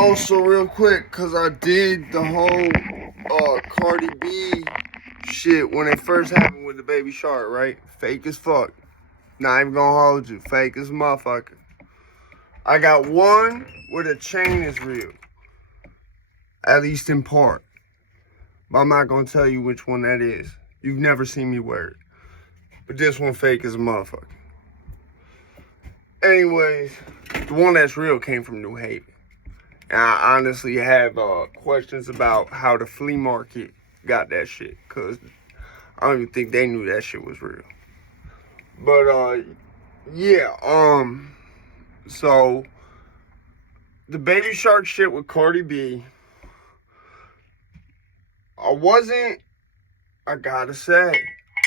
Also, real quick, cause I did the whole Cardi B shit when it first happened with the Baby Shark, right? Fake as fuck. Not even gonna hold you. Fake as motherfucker. I got one where the chain is real, at least in part. But I'm not gonna tell you which one that is. You've never seen me wear it. But this one fake as a motherfucker. Anyways, the one that's real came from New Haven. And I honestly have questions about how the flea market got that shit. Because I don't even think they knew that shit was real. But, yeah, so the Baby Shark shit with Cardi B, I gotta say,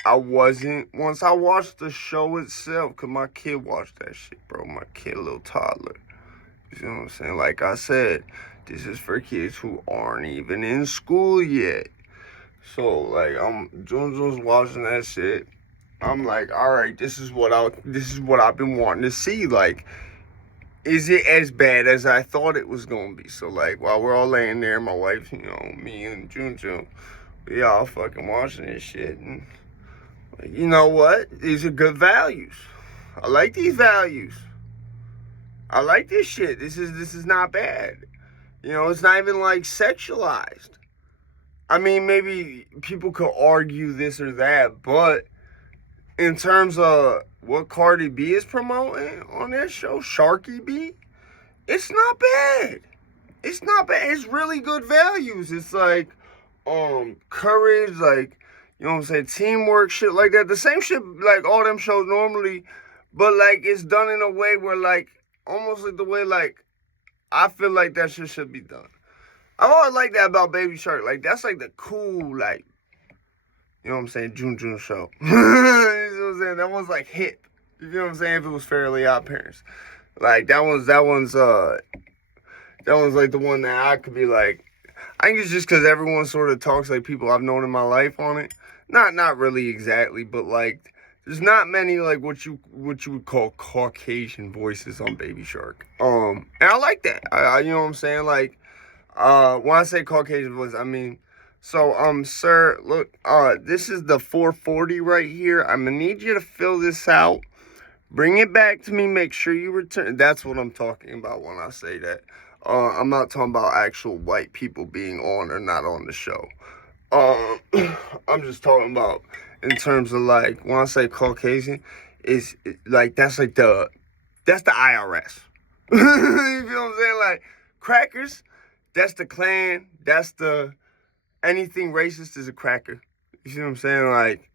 once I watched the show itself, because my kid watched that shit, bro. My kid, little toddler. You know what I'm saying? Like I said, this is for kids who aren't even in school yet. So, like, I'm just watching that shit. I'm like, all right, this is what I've been wanting to see. Like, is it as bad as I thought it was gonna be? So, like, while we're all laying there, my wife, me and June, we all fucking watching this shit, and you know what? These are good values. I like these values. I like this shit. This is not bad. It's not even like sexualized. I mean, maybe people could argue this or that, but in terms of what Cardi B is promoting on that show, Sharki B, it's not bad. It's not bad. It's really good values. It's like courage, like, you know what I'm saying, teamwork, shit like that. The same shit like all them shows normally, but like it's done in a way where like almost like the way like I feel like that shit should be done. I've always liked that about Baby Shark. Like that's like the cool, like, you know what I'm saying, June show. You know what I'm saying? That one's like hip. You know what I'm saying? If it was Fairly Odd Parents. Like that one's like the one that I could be like, I think it's just because everyone sort of talks like people I've known in my life on it. Not really exactly, but like there's not many like what you would call Caucasian voices on Baby Shark. And I like that. I you know what I'm saying? Like when I say Caucasian voice, I mean, so sir, look, this is the 440 right here. I'm gonna need you to fill this out. Bring it back to me. Make sure you return. That's what I'm talking about when I say that. I'm not talking about actual white people being on or not on the show. I'm just talking about in terms of like when I say Caucasian, like that's the IRS. You feel what I'm saying? Like crackers, that's the Klan. That's the anything racist is a cracker. You see what I'm saying? Like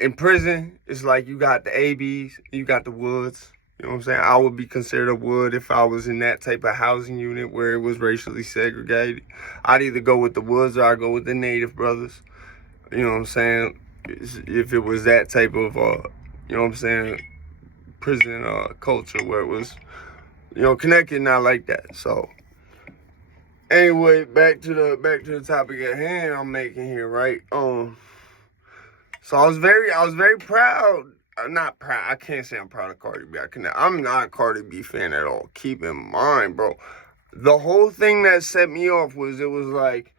in prison, it's like you got the ABs, you got the Woods. You know what I'm saying? I would be considered a Wood if I was in that type of housing unit where it was racially segregated. I'd either go with the Woods or I'd go with the Native brothers. You know what I'm saying? If it was that type of, you know what I'm saying, prison culture where it was, connected, not like that. So, anyway, back to the topic at hand I'm making here, right? So I was very proud. Not proud. I can't say I'm proud of Cardi B. I'm not a Cardi B fan at all. Keep in mind, bro. The whole thing that set me off was it was like,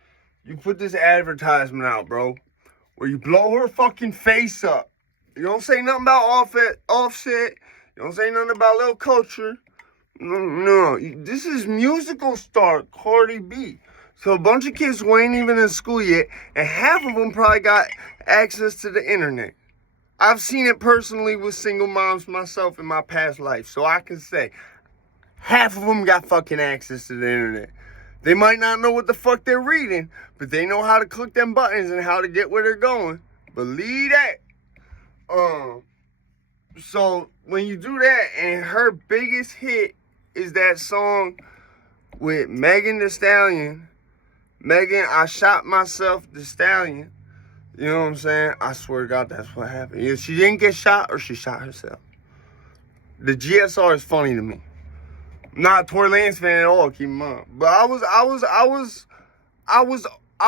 you put this advertisement out, bro, where you blow her fucking face up. You don't say nothing about Offset. You don't say nothing about Lil Culture. No. This is musical star Cardi B. So a bunch of kids who ain't even in school yet, and half of them probably got access to the internet. I've seen it personally with single moms myself in my past life, so I can say half of them got fucking access to the internet. They might not know what the fuck they're reading, but they know how to click them buttons and how to get where they're going. Believe that. So when you do that, and her biggest hit is that song with Megan Thee Stallion. Megan, I shot myself the Stallion. You know what I'm saying? I swear to God, that's what happened. Either she didn't get shot or she shot herself. The GSR is funny to me. I'm not a Tory Lanez fan at all, keep in mind. But I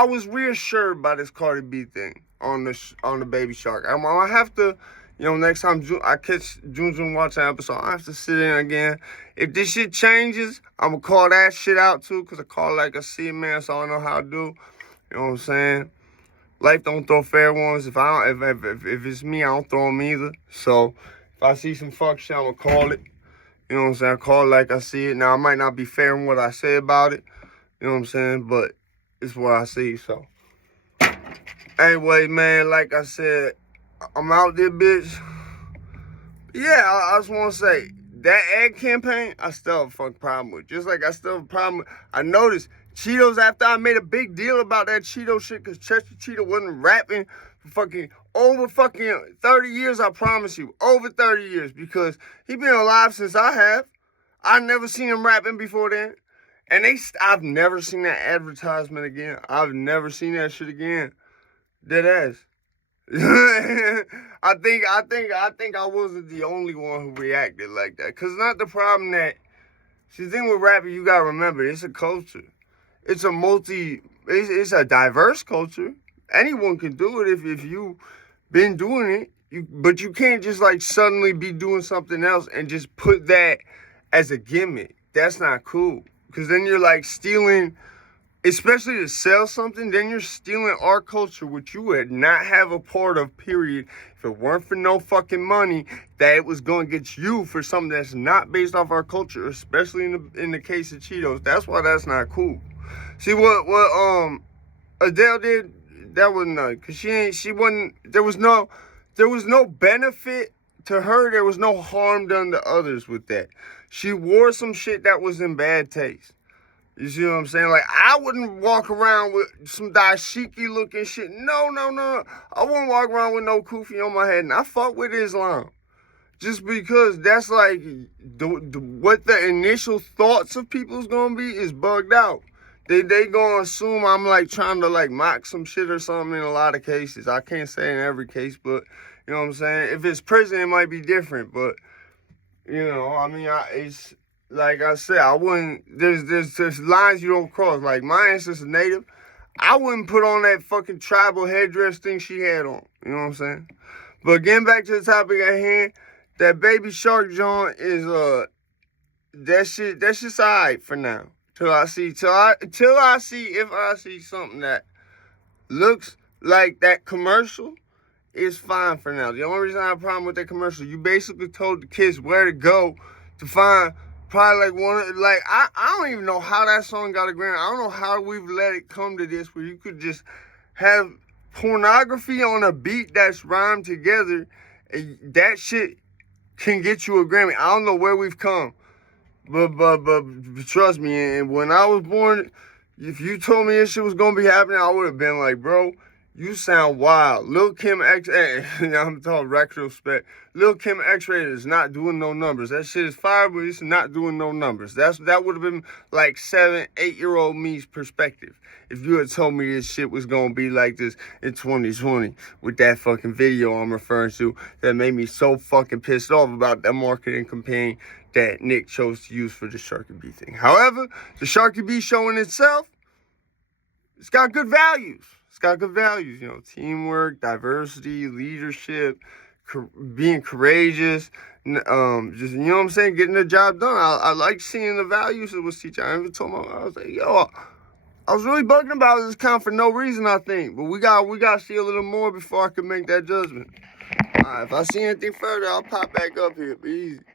was reassured by this Cardi B thing on the Baby Shark. I'm gonna have to, You know, next time I catch Jun watching an episode, I have to sit in again. If this shit changes, I'm going to call that shit out too, because I call it like I see it, man, so I know how to do. You know what I'm saying? Life don't throw fair ones. If it's me, I don't throw them either. So if I see some fuck shit, I'm going to call it. You know what I'm saying? I call it like I see it. Now, I might not be fair in what I say about it. You know what I'm saying? But it's what I see, so. Anyway, man, like I said, I'm out there, bitch. Yeah, I just want to say, that ad campaign, I still have a fucking problem with. Just like I still have a problem with, I noticed Cheetos, after I made a big deal about that Cheeto shit, because Chester Cheeto wasn't rapping for fucking over fucking 30 years, I promise you. Over 30 years, because he been alive since I have. I never seen him rapping before then. And I've never seen that advertisement again. I've never seen that shit again. Dead ass. I think I wasn't the only one who reacted like that. Cause not the problem that, see, the thing with rapping, you gotta remember, it's a culture. It's it's a diverse culture. Anyone can do it if you been doing it. But you can't just like suddenly be doing something else and just put that as a gimmick. That's not cool. Cause then you're like stealing, especially to sell something, then you're stealing our culture, which you would not have a part of, period. If it weren't for no fucking money, that it was going to get you for something that's not based off our culture, especially in the case of Cheetos. That's why that's not cool. See, what Adele did, that was nothing. Because she wasn't, there was no benefit to her. There was no harm done to others with that. She wore some shit that was in bad taste. You see what I'm saying? Like, I wouldn't walk around with some dashiki looking shit. No. I wouldn't walk around with no kufi on my head. And I fuck with Islam. Just because that's like, what the initial thoughts of people's gonna be is bugged out. They gonna assume I'm like trying to like mock some shit or something in a lot of cases. I can't say in every case, but you know what I'm saying? If it's prison, it might be different. But, you know, I mean, it's... Like I said, I wouldn't, there's lines you don't cross. Like, my ancestor's native. I wouldn't put on that fucking tribal headdress thing she had on. You know what I'm saying? But getting back to the topic at hand, that Baby Shark joint is, that's just alright for now. Till I see if I see something that looks like that commercial, it's fine for now. The only reason I have a problem with that commercial, you basically told the kids where to go to find probably like I don't even know how that song got a Grammy. I don't know how we've let it come to this where you could just have pornography on a beat that's rhymed together, and that shit can get you a Grammy. I don't know where we've come, but trust me. And when I was born, if you told me this shit was gonna be happening, I would have been like, bro, you sound wild. Lil Kim I'm talking retrospect. Lil Kim X-Rated is not doing no numbers. That shit is fire, but it's not doing no numbers. That would have been like 7, 8-year-old me's perspective. If you had told me this shit was gonna be like this in 2020 with that fucking video I'm referring to, that made me so fucking pissed off about that marketing campaign that Nick chose to use for the Sharki B thing. However, the Sharki B show in itself, it's got good values. It's got good values, you know, teamwork, diversity, leadership, being courageous, just, you know what I'm saying, getting the job done. I like seeing the values it was teaching. I even told my, I was like, yo, I was really bugging about this account for no reason, I think. But we got to see a little more before I can make that judgment. All right, if I see anything further, I'll pop back up here. Be easy.